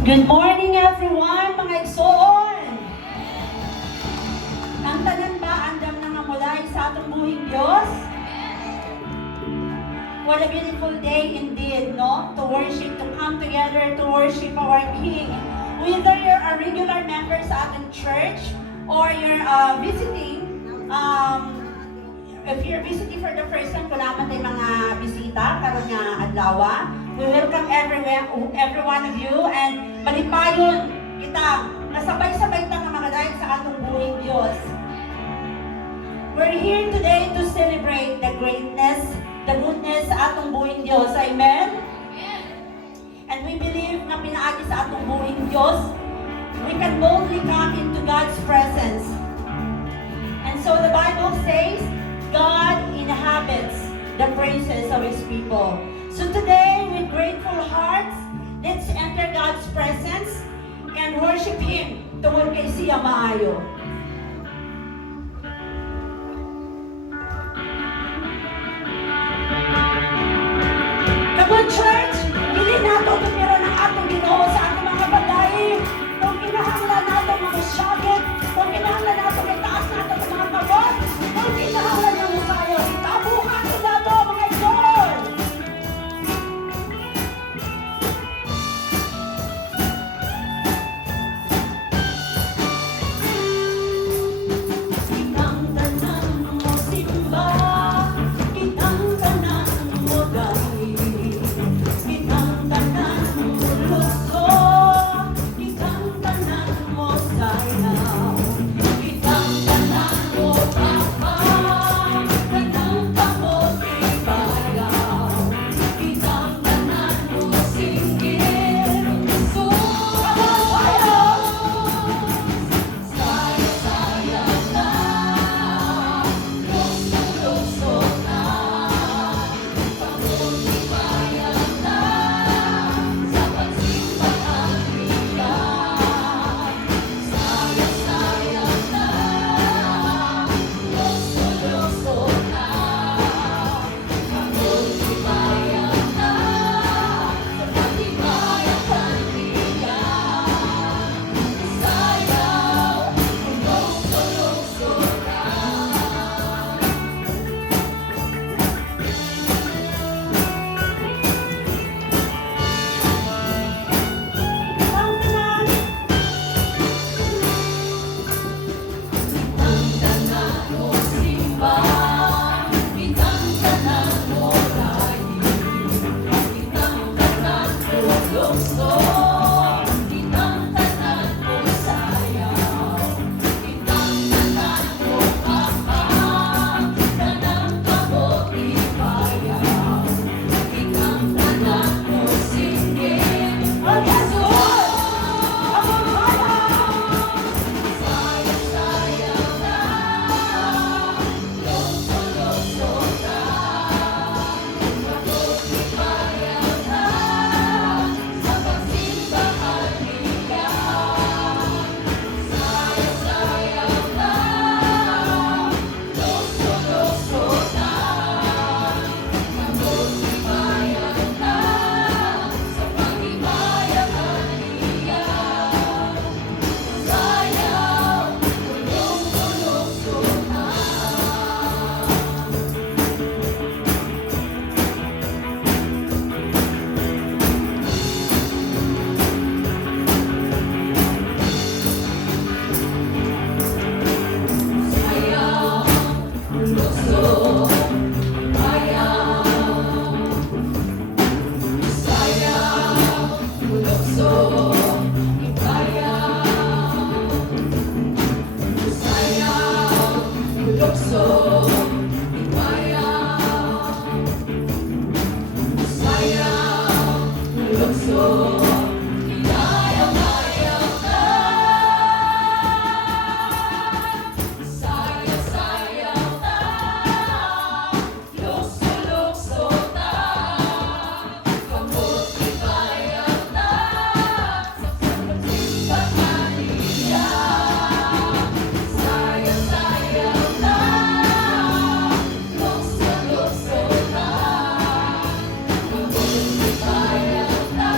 Good morning everyone, mga igsoon! Ang tanan ba, andam na nga mulay sa atong buhing Diyos? What a beautiful day indeed, no? To worship, to come together to worship our King. Whether you're a regular member sa ating church or you're visiting, if you're visiting for the first time, kailangan tayo mga bisita, karon nga adlaw. We welcome every one of you, and malipayon kita, nasabay-sabay ta nga mga dahil sa atong buhing Diyos. We're here today to celebrate the greatness, the goodness sa atong buhing Diyos. Amen? And we believe na pinaagi sa atong buhing Diyos, we can boldly come into God's presence. And so the Bible says, God inhabits the praises of His people. So today, with grateful hearts, let's enter God's presence and worship Him tungod kay siya maayo. Come on, church! Dili nato tumira ng atong Ginoo sa atong mga bagay. Kung kinahanglan nato mga syagit, kung kinahanglan nato itaas nato sa mga kabot, kung kinahanglan ng musayo, tabukan nato mga idol! Kitang tanan mo simba, kitang tanan mo dahil, kitang tanan mo luso, kitang tanan mo sayaw, kitang tanan mo papa, kitang kamot ibayaw, kitang tanan mo singgir, sumasayaw. Saya-saya na, luso-luso na, pamutibayan na, sa pagsimbahan nila. Saya-saya na, luso-luso na, pamutibayan na, sa pagsimbahan nila. Sayaw, luso-luso na. Kitang tanan, kitang tanan mo simba, kitang tanan mo lahi, kitang tanan mo luso, kitang tanan mo sayaw, kitang tanan mo papa, kanang kamot ibayaw, kitang tanan mo singgit. Oh, yes, Lord! Among saya-saya na, luso-luso na, pamutibayan na, sa pagsimbahan nila. Saya-saya na, luso-luso na, pamutibayan na, sa paghimayahan nila. Sayaw, luso-luso na. Sayaw, luso, bayaw. Sayaw, luso, bayaw. Sayaw, luso, bayaw. Sayaw, luso, bayaw-bayaw na. Saya-sayaw na, luso-luso na, pamutibayan na, sa pagsimbahan nila. Saya-sayaw na, luso-luso na, pamutibayan na,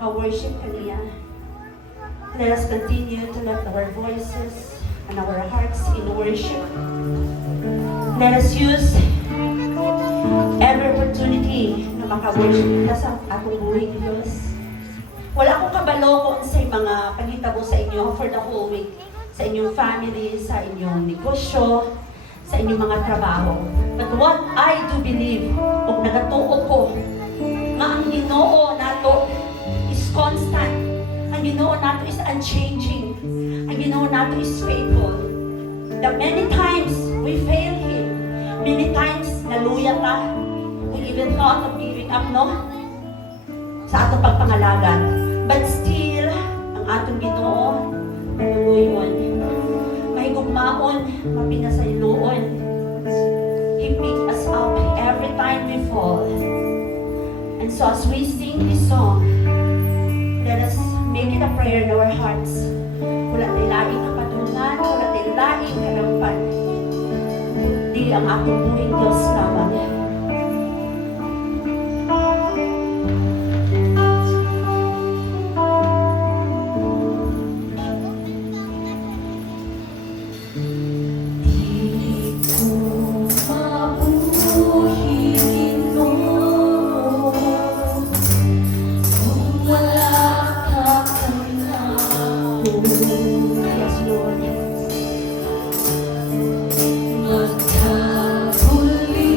maka-worship kaniya. Let us continue to lift our voices and our hearts in worship. Let us use every opportunity na maka-worship kita sa atong buhay, Diyos. Wala akong kabalo kung sa mga panghitabo sa inyo for the whole week. Sa inyong family, sa inyong negosyo, sa inyong mga trabaho. But what I do believe, kung nagatuo ko, nga ang Ginoo nato is constant. Ang Ginoo nato is unchanging. Ang Ginoo nato is faithful. That many times we fail Him. Many times naluya ta. We even thought of giving up, no? Sa atong pagpangalagan. But still, ang atong Ginoo, manuluyon. Mahigugmaon, mapinasayloon. He picked us up every time we fall. And so as we sing this song, let us make it a prayer in our hearts. Wala tayo laing kapatungan, wala tayo laing karampan. Di ang ating buhay Diyos lamang. Yes, Lord. Magkapuli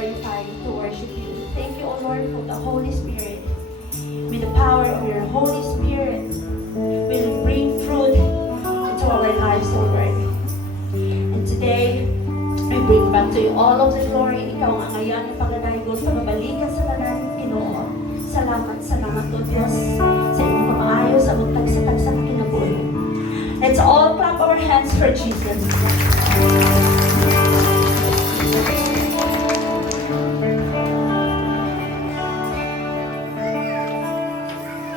glorify, to worship you. Thank you, O Lord, for the Holy Spirit. With the power of your Holy Spirit, will bring fruit into our lives, O Lord. And today, I bring back to you all of the glory. Ikaw ang angayan, pagdadaigod, pagbabalikan sa lalaking Pinoo. Salamat, O Diyos, sa iyong pamaayos, sa magtagsa-tagsa na kinabuhi. Let's all clap our hands for Jesus.